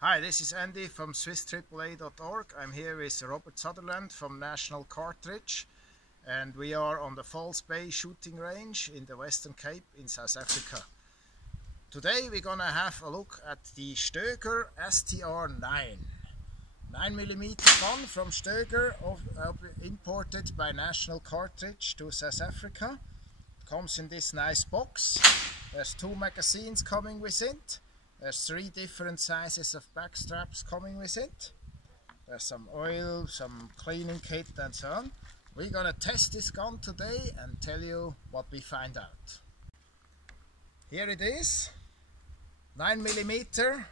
Hi, this is Andy from SwissAAA.org. I'm here with Robert Sutherland from National Cartridge, and we are on the False Bay shooting range in the Western Cape in South Africa. Today we're gonna have a look at the Stoeger STR-9 9mm gun from Stoeger, imported by National Cartridge to South Africa. It comes in this nice box. There's 2 magazines coming with it. There's 3 different sizes of back straps coming with it. There's some oil, some cleaning kit and so on. We're gonna test this gun today and tell you what we find out. Here it is, 9mm,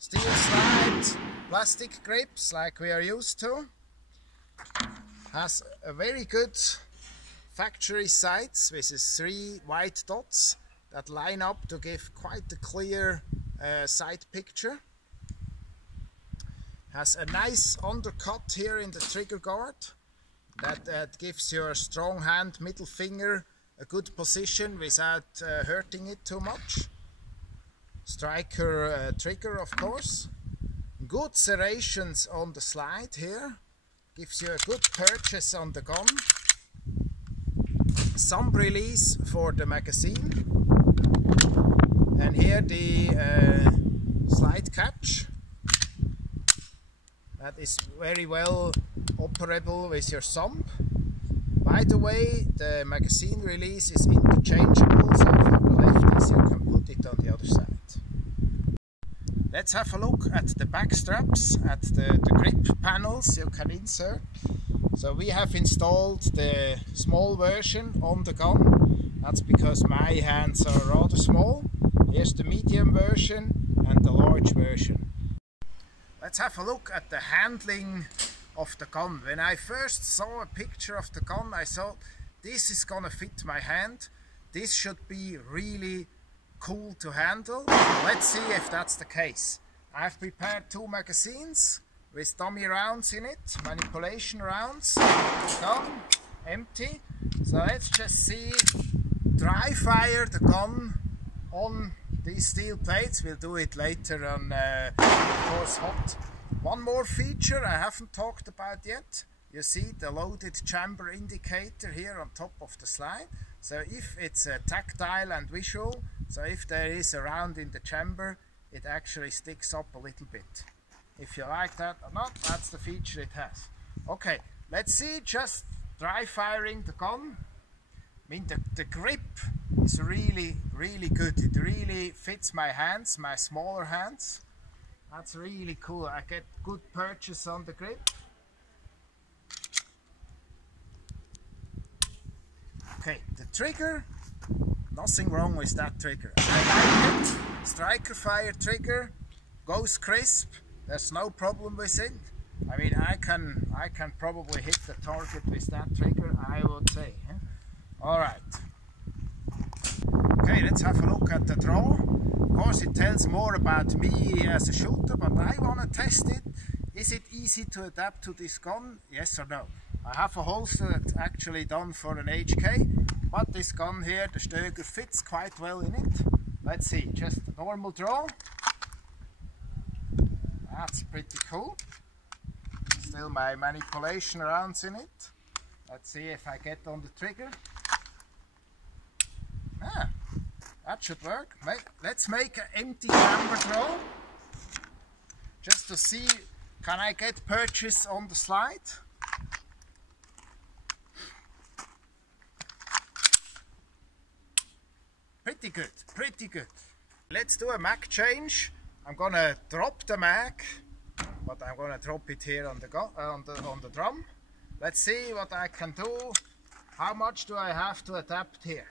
steel slide, plastic grips like we are used to. Has a very good factory sights with its 3 white dots that line up to give quite a clear sight picture. Has a nice undercut here in the trigger guard that gives your strong hand middle finger a good position without hurting it too much. Striker trigger, of course. Good serrations on the slide here, gives you a good purchase on the gun. Some release for the magazine, and here the slide catch that is very well operable with your thumb. By the way, the magazine release is interchangeable, so if you have the lefties you can put it on the other side. Let's have a look at the back straps, at the grip panels you can insert. So we have installed the small version on the gun. That's because my hands are rather small. Here's the medium version and the large version. Let's have a look at the handling of the gun. When I first saw a picture of the gun, I thought this is gonna fit my hand. This should be really cool to handle. Let's see if that's the case. I've prepared 2 magazines with dummy rounds in it, manipulation rounds. Gun empty. So let's just see. Dry fire the gun on these steel plates. We'll do it later on, of course, hot. One more feature I haven't talked about yet. You see the loaded chamber indicator here on top of the slide. So if it's tactile and visual, so if there is a round in the chamber, it actually sticks up a little bit. If you like that or not, that's the feature it has. Okay, let's see just dry firing the gun. I mean, the grip is really good. It really fits my hands, my smaller hands. That's really cool. I get good purchase on the grip. Okay, the trigger, nothing wrong with that trigger. I like it. Striker fire trigger, goes crisp. There's no problem with it. I mean, I can probably hit the target with that trigger, I would say. Alright. Okay, let's have a look at the draw. Of course, it tells more about me as a shooter, but I want to test it. Is it easy to adapt to this gun? Yes or no? I have a holster that's actually done for an HK, but this gun here, the Stoeger, fits quite well in it. Let's see, just a normal draw. That's pretty cool. Still my manipulation rounds in it. Let's see if I get on the trigger. Ah, that should work. Let's make an empty chamber draw. Just to see, can I get purchase on the slide? Pretty good, pretty good. Let's do a mag change. I'm gonna drop the mag, but I'm gonna drop it here on the drum. Let's see what I can do. How much do I have to adapt here?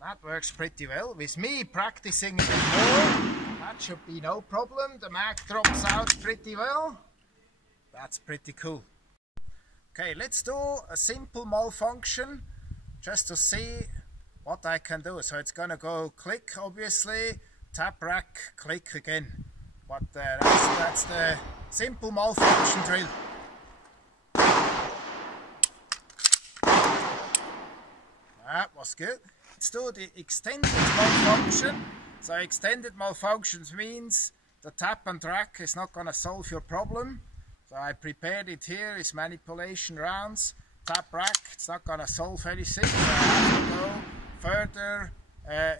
That works pretty well. With me practicing a bit more, that should be no problem. The mag drops out pretty well. That's pretty cool. Okay, let's do a simple malfunction just to see what I can do. So it's gonna go click, obviously, tap rack, click again. But that's the simple malfunction drill. That was good. Let's do the extended malfunction. So extended malfunctions means the tap and rack is not going to solve your problem. So I prepared it here, is manipulation rounds, tap rack, it's not going to solve anything. So I have to go further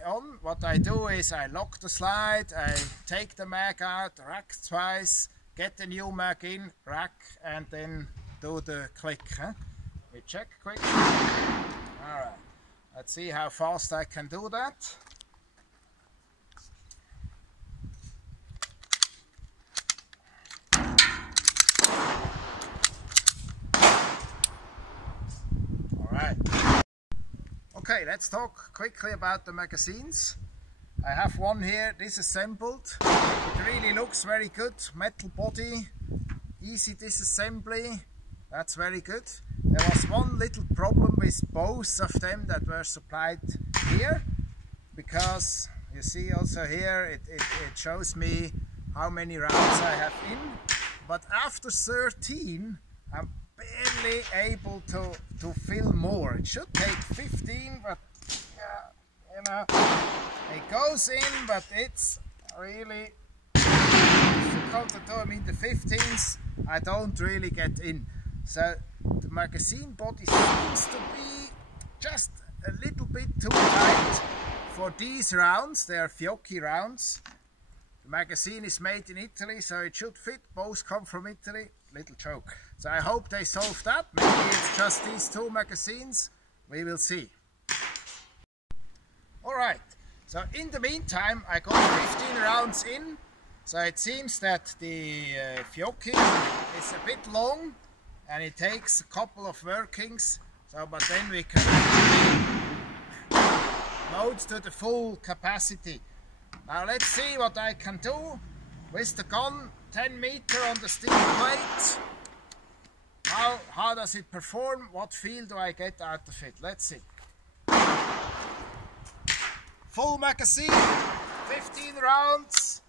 on. What I do is I lock the slide, I take the mag out, rack twice, get the new mag in, rack, and then do the click. We check quick. Alright, let's see how fast I can do that. Okay, let's talk quickly about the magazines. I have one here disassembled. It really looks very good. Metal body, easy disassembly. That's very good. There was one little problem with both of them that were supplied here, because you see also here it shows me how many rounds I have in. But after 13, I'm barely able to fill more. It should take 15, but you know, it goes in, but it's really difficult to do. I mean, the 15s I don't really get in. So the magazine body seems to be just a little bit too tight for these rounds. They are Fiocchi rounds. The magazine is made in Italy, so it should fit. Both come from Italy. Little joke. So I hope they solve that. Maybe it's just these two magazines. We will see. Alright, so in the meantime I got 15 rounds in. So it seems that the Fiocchi is a bit long and it takes a couple of workings. So, but then we can load to the full capacity. Now let's see what I can do with the gun. 10 meter on the steel plate. How does it perform? What feel do I get out of it? Let's see. Full magazine, 15 rounds.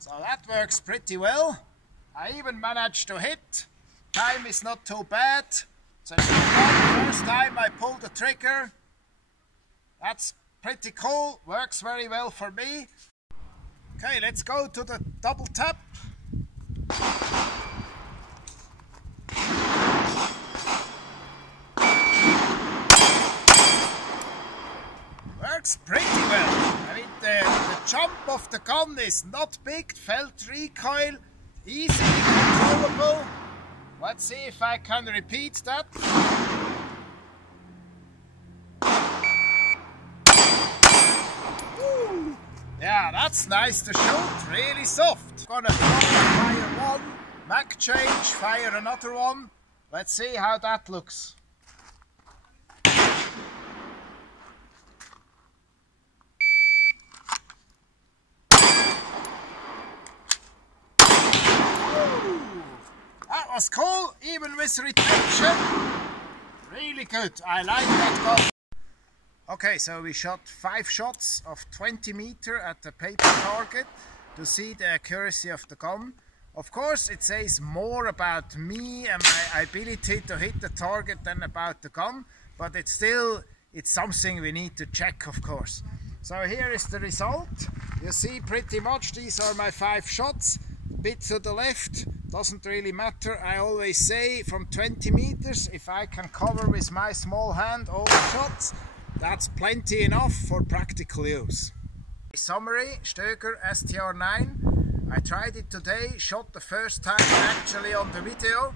So that works pretty well. I even managed to hit. Time is not too bad. So first time I pulled the trigger. That's pretty cool. Works very well for me. Okay, let's go to the double tap. Works pretty well. I mean, the jump of the gun is not big. Felt recoil, easily controllable. Let's see if I can repeat that. Woo. Yeah, that's nice to shoot. Really soft. Gonna fire one, mag change, fire another one. Let's see how that looks. That was cool, even with retention. Really good. I like that gun. Okay, so we shot 5 shots of 20 meter at the paper target to see the accuracy of the gun. Of course, it says more about me and my ability to hit the target than about the gun, but it's something we need to check, of course. So here is the result. You see pretty much these are my 5 shots. A bit to the left, doesn't really matter. I always say from 20 meters, if I can cover with my small hand all the shots, that's plenty enough for practical use. Summary, Stoeger STR-9. I tried it today, shot the first time actually on the video.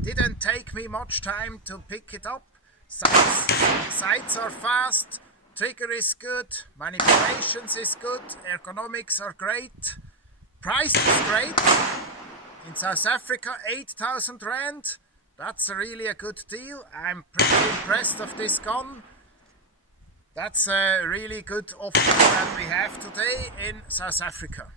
Didn't take me much time to pick it up. Sights are fast, trigger is good, manipulations is good, ergonomics are great. Price is great. In South Africa, 8,000 rand. That's really a good deal. I'm pretty impressed of this gun. That's a really good offer that we have today in South Africa.